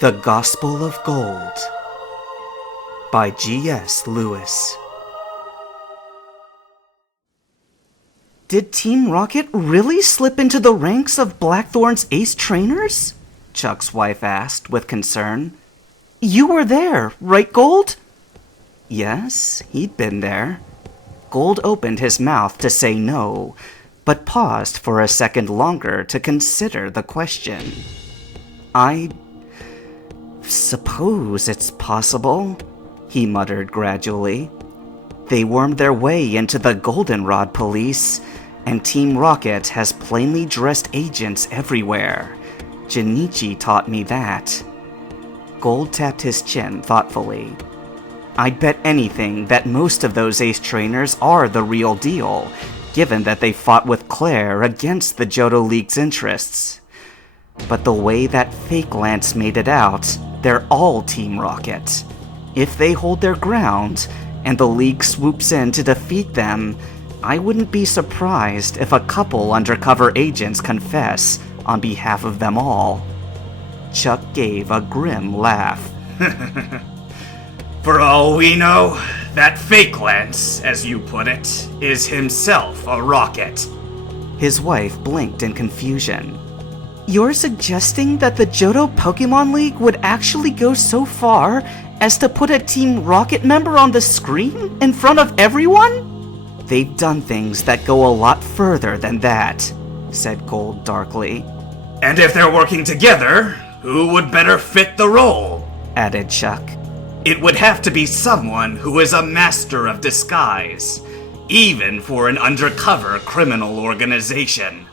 The Gospel of Gold by G.S. Lewis. Did Team Rocket really slip into the ranks of Blackthorn's ace trainers? Chuck's wife asked with concern. You were there, right, Gold? Yes, he'd been there. Gold opened his mouth to say no, but paused for a second longer to consider the question. I suppose it's possible, he muttered gradually. They wormed their way into the Goldenrod police, and Team Rocket has plainly dressed agents everywhere. Jinichi taught me that. Gold tapped his chin thoughtfully. I'd bet anything that most of those ace trainers are the real deal, given that they fought with Claire against the Johto League's interests. But the way that fake Lance made it out, they're all Team Rocket. If they hold their ground, and the League swoops in to defeat them, I wouldn't be surprised if a couple undercover agents confess on behalf of them all. Chuck gave a grim laugh. For all we know, that fake Lance, as you put it, is himself a rocket. His wife blinked in confusion. You're suggesting that the Johto Pokemon League would actually go so far as to put a Team Rocket member on the screen in front of everyone? They've done things that go a lot further than that, said Gold darkly. And if they're working together, who would better fit the role? Added Chuck. It would have to be someone who is a master of disguise, even for an undercover criminal organization.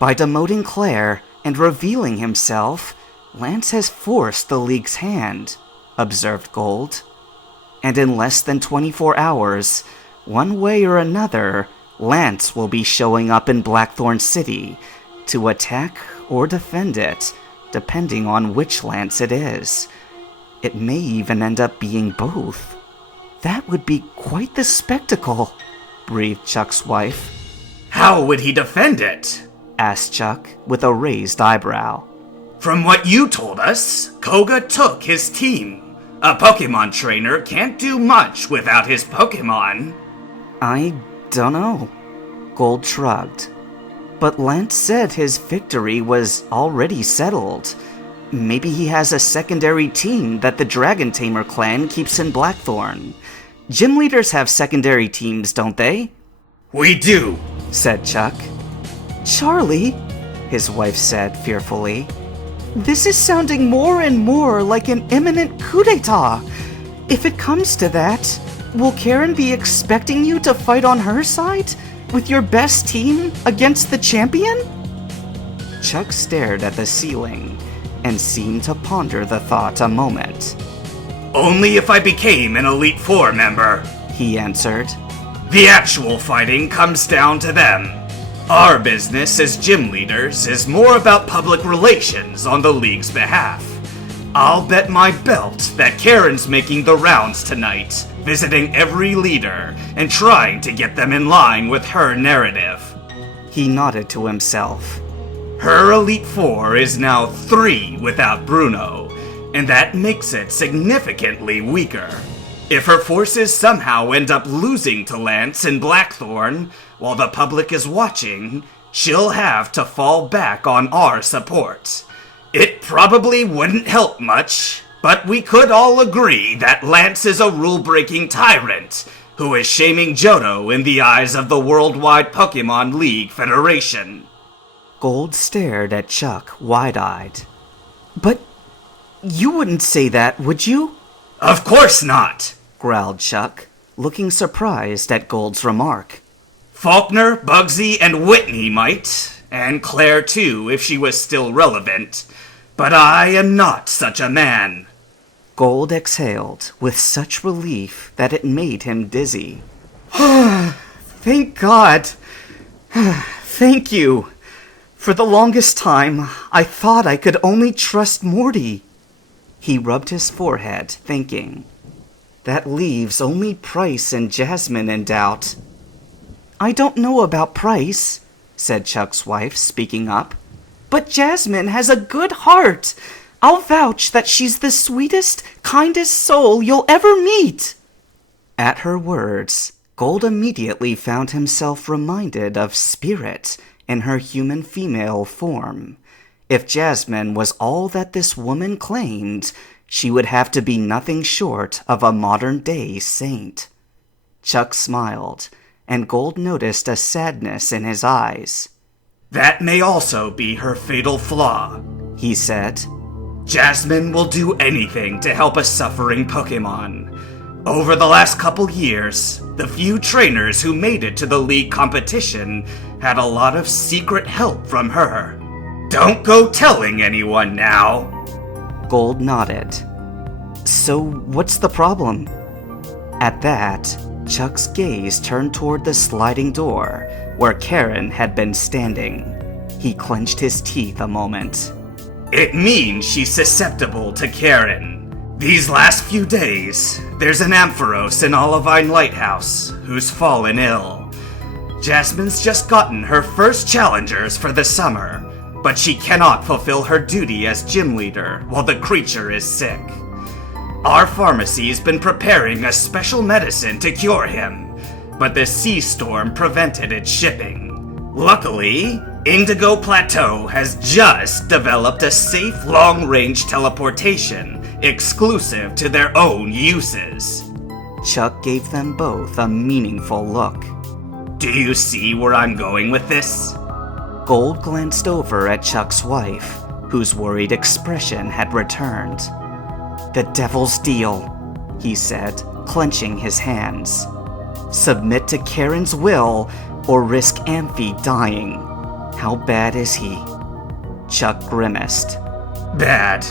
By demoting Claire and revealing himself, Lance has forced the League's hand, observed Gold. And in less than 24 hours, one way or another, Lance will be showing up in Blackthorn City to attack or defend it, depending on which Lance it is. It may even end up being both. That would be quite the spectacle, breathed Chuck's wife. How would he defend it? Asked Chuck with a raised eyebrow. From what you told us, Koga took his team. A Pokemon trainer can't do much without his Pokemon. I don't know. Gold shrugged. But Lance said his victory was already settled. Maybe he has a secondary team that the Dragon Tamer clan keeps in Blackthorn. Gym leaders have secondary teams, don't they? We do, said Chuck. Charlie, his wife said fearfully, this is sounding more and more like an imminent coup d'etat. If it comes to that, will Karen be expecting you to fight on her side with your best team against the champion? Chuck stared at the ceiling and seemed to ponder the thought a moment. Only if I became an Elite Four member, he answered. The actual fighting comes down to them. Our business as gym leaders is more about public relations on the League's behalf. I'll bet my belt that Karen's making the rounds tonight, visiting every leader and trying to get them in line with her narrative. He nodded to himself. Her Elite Four is now 3 without Bruno, and that makes it significantly weaker. If her forces somehow end up losing to Lance and Blackthorn, while the public is watching, she'll have to fall back on our support. It probably wouldn't help much, but we could all agree that Lance is a rule-breaking tyrant who is shaming Johto in the eyes of the Worldwide Pokemon League Federation. Gold stared at Chuck wide-eyed. But you wouldn't say that, would you? Of course not, growled Chuck, looking surprised at Gold's remark. Faulkner, Bugsy, and Whitney might, and Claire too if she was still relevant, but I am not such a man. Gold exhaled with such relief that it made him dizzy. Thank God. Thank you. For the longest time, I thought I could only trust Morty. He rubbed his forehead, thinking. That leaves only Price and Jasmine in doubt. I don't know about Price, said Chuck's wife, speaking up. But Jasmine has a good heart. I'll vouch that she's the sweetest, kindest soul you'll ever meet." At her words, Gold immediately found himself reminded of Spirit in her human female form. If Jasmine was all that this woman claimed, she would have to be nothing short of a modern-day saint. Chuck smiled, and Gold noticed a sadness in his eyes. "That may also be her fatal flaw," he said. "Jasmine will do anything to help a suffering Pokemon. Over the last couple years, the few trainers who made it to the league competition had a lot of secret help from her. Don't go telling anyone now." Gold nodded. "So what's the problem?" At that, Chuck's gaze turned toward the sliding door where Karen had been standing. He clenched his teeth a moment. "It means she's susceptible to Karen. These last few days, there's an Ampharos in Olivine Lighthouse who's fallen ill. Jasmine's just gotten her first challengers for the summer, but she cannot fulfill her duty as gym leader while the creature is sick. Our pharmacy's been preparing a special medicine to cure him, but the sea storm prevented its shipping. Luckily, Indigo Plateau has just developed a safe long-range teleportation exclusive to their own uses." Chuck gave them both a meaningful look. "Do you see where I'm going with this?" Gold glanced over at Chuck's wife, whose worried expression had returned. "The devil's deal," he said, clenching his hands. "Submit to Karen's will or risk Amphi dying. How bad is he?" Chuck grimaced. "Bad.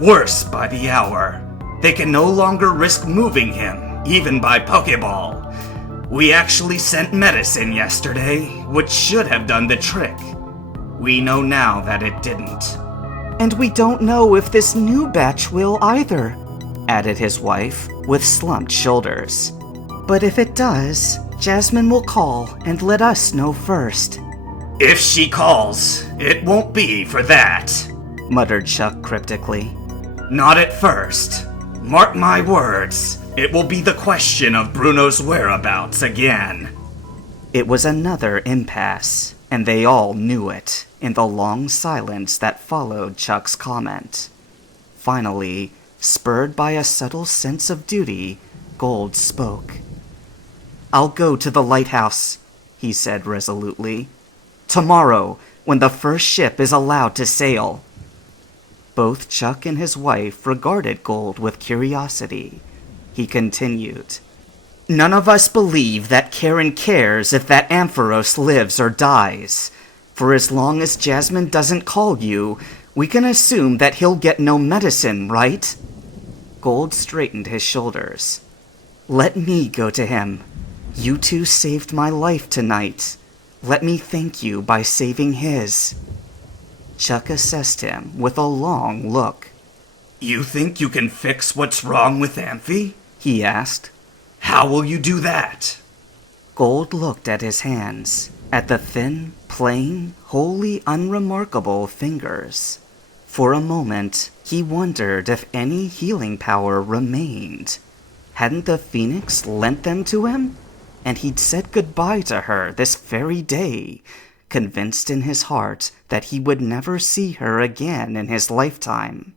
Worse by the hour. They can no longer risk moving him, even by Pokeball. We actually sent medicine yesterday, which should have done the trick. We know now that it didn't." "And we don't know if this new batch will either," added his wife, with slumped shoulders. "But if it does, Jasmine will call and let us know first." "If she calls, it won't be for that," muttered Chuck cryptically. "Not at first. Mark my words, it will be the question of Bruno's whereabouts again." It was another impasse, and they all knew it in the long silence that followed Chuck's comment. Finally, spurred by a subtle sense of duty, Gold spoke. "I'll go to the lighthouse," he said resolutely. "Tomorrow, when the first ship is allowed to sail." Both Chuck and his wife regarded Gold with curiosity. He continued. "None of us believe that Karen cares if that Ampharos lives or dies. For as long as Jasmine doesn't call you, we can assume that he'll get no medicine, right?" Gold straightened his shoulders. "Let me go to him. You two saved my life tonight. Let me thank you by saving his." Chuck assessed him with a long look. "You think you can fix what's wrong with Amphi?" he asked. "How will you do that?" Gold looked at his hands, at the thin, plain, wholly unremarkable fingers. For a moment, he wondered if any healing power remained. Hadn't the Phoenix lent them to him? And he'd said goodbye to her this very day, convinced in his heart that he would never see her again in his lifetime.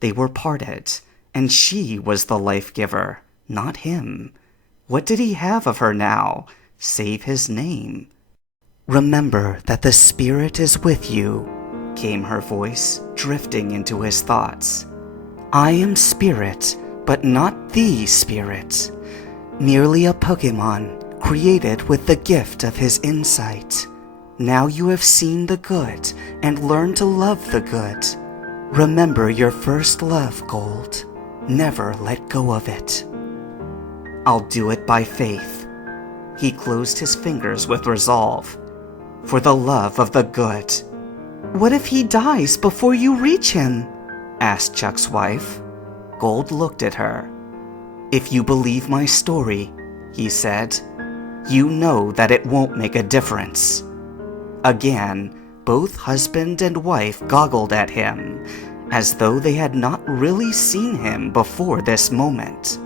They were parted, and she was the life-giver, not him. What did he have of her now, save his name? "Remember that the spirit is with you," came her voice, drifting into his thoughts. "I am Spirit, but not the Spirit. Merely a Pokemon created with the gift of his insight. Now you have seen the good and learned to love the good. Remember your first love, Gold. Never let go of it." "I'll do it by faith." He closed his fingers with resolve. "For the love of the good." "What if he dies before you reach him?" asked Chuck's wife. Gold looked at her. "If you believe my story," he said, "you know that it won't make a difference." Again, both husband and wife goggled at him, as though they had not really seen him before this moment.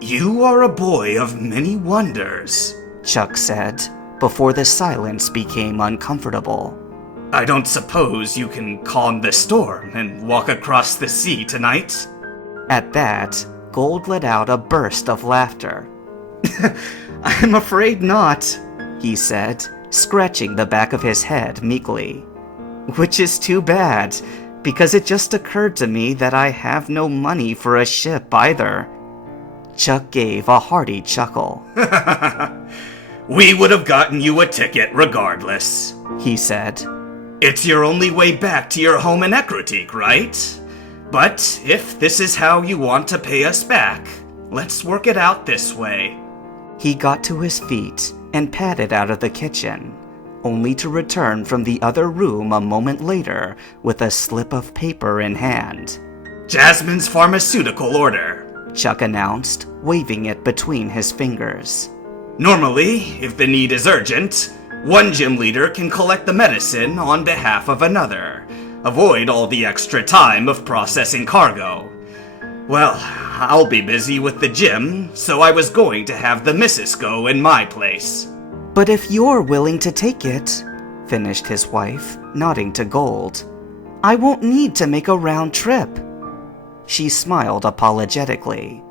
"You are a boy of many wonders," Chuck said, before the silence became uncomfortable. "I don't suppose you can calm the storm and walk across the sea tonight?" At that, Gold let out a burst of laughter. "I'm afraid not," he said, scratching the back of his head meekly. "Which is too bad, because it just occurred to me that I have no money for a ship either." Chuck gave a hearty chuckle. "We would have gotten you a ticket regardless," he said. "It's your only way back to your home in Ekrotik, right? But if this is how you want to pay us back, let's work it out this way." He got to his feet and padded out of the kitchen, only to return from the other room a moment later with a slip of paper in hand. "Jasmine's pharmaceutical order," Chuck announced, waving it between his fingers. "Normally, if the need is urgent, one gym leader can collect the medicine on behalf of another. Avoid all the extra time of processing cargo. Well, I'll be busy with the gym, so I was going to have the missus go in my place." "But if you're willing to take it," finished his wife, nodding to Gold, "I won't need to make a round trip." She smiled apologetically.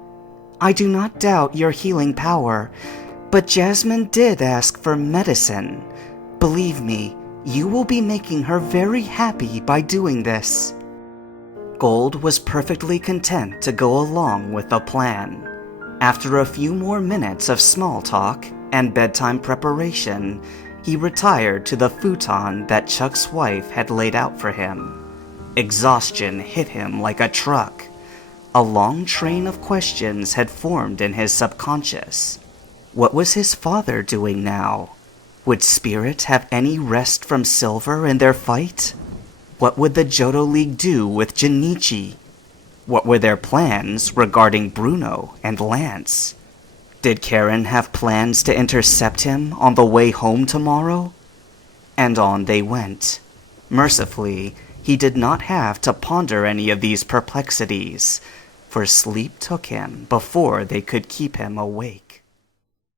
"I do not doubt your healing power, but Jasmine did ask for medicine. Believe me, you will be making her very happy by doing this." Gold was perfectly content to go along with the plan. After a few more minutes of small talk and bedtime preparation, he retired to the futon that Chuck's wife had laid out for him. Exhaustion hit him like a truck. A long train of questions had formed in his subconscious. What was his father doing now? Would Spirit have any rest from Silver in their fight? What would the Johto League do with Jinichi? What were their plans regarding Bruno and Lance? Did Karen have plans to intercept him on the way home tomorrow? And on they went. Mercifully, he did not have to ponder any of these perplexities, for sleep took him before they could keep him awake.